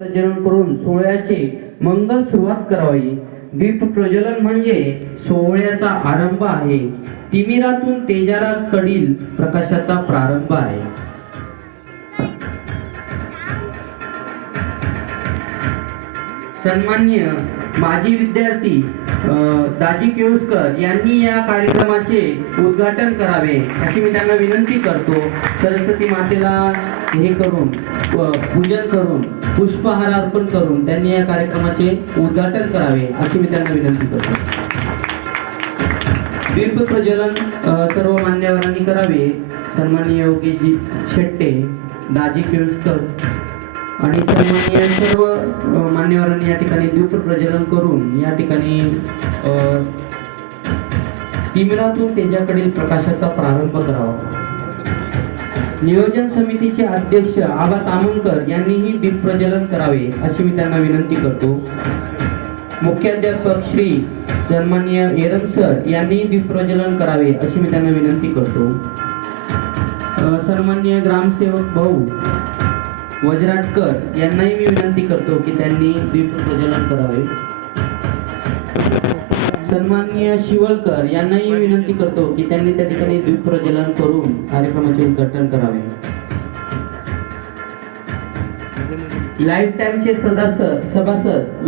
प्रज्वलन करून सोहळ्याची मंगल सुरुवात करावी. दीप प्रज्वलन म्हणजे सोहळ्याचा आरंभ आहे. तिमिरातून तेजारा कडील प्रकाशाचा प्रारंभ आहे. सन्माननीय माजी विद्यार्थी दाजी केळुसकर यांनी या कार्यक्रमाचे उद्घाटन करावे अशी मी त्यांना विनंती करतो. सरस्वती मातेला हे करून पूजन करून पुष्पहार अर्पण करून त्यांनी या कार्यक्रमाचे उद्घाटन करावे अशी मी त्यांना विनंती करतो. दीप प्रज्वलन सर्व मान्यवरांनी करावे. सन्माननीय योगेशजी शेट्टे, दाजी केळुसकर आणि सन्माननीय सर्व मान्यवरांनी या ठिकाणी दीप प्रज्वलन करून या ठिकाणी तिमिरातून तेजाकडील प्रकाशाचा प्रारंभ करावा. नियोजन समितीचे अध्यक्ष आबा तामुनकर यांनीही दीप प्रज्वलन करावे अशी मी त्यांना विनंती करतो. मुख्याध्यापक श्री सन्माननीय एरम सर यांनी दीप प्रज्वलन करावे अशी मी त्यांना विनंती करतो. सन्माननीय ग्रामसेवक भाऊ वजराटकर यांनाही मी विनंती करतो की त्यांनी दीप प्रज्वलन करावे. सन्माननीय शिवलकर यांनाही विनंती करतो की त्यांनी त्या ठिकाणी दीप प्रज्वलन करून कार्यक्रमाचे उद्घाटन करावे. लाईफ टाइमचे सभासद